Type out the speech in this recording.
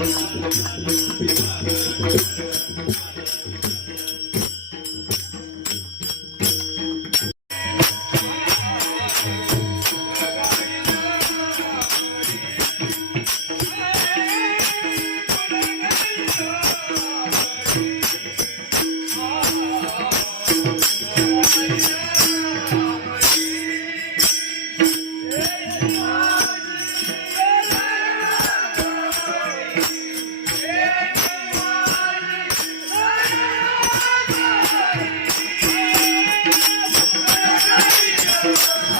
Thank you.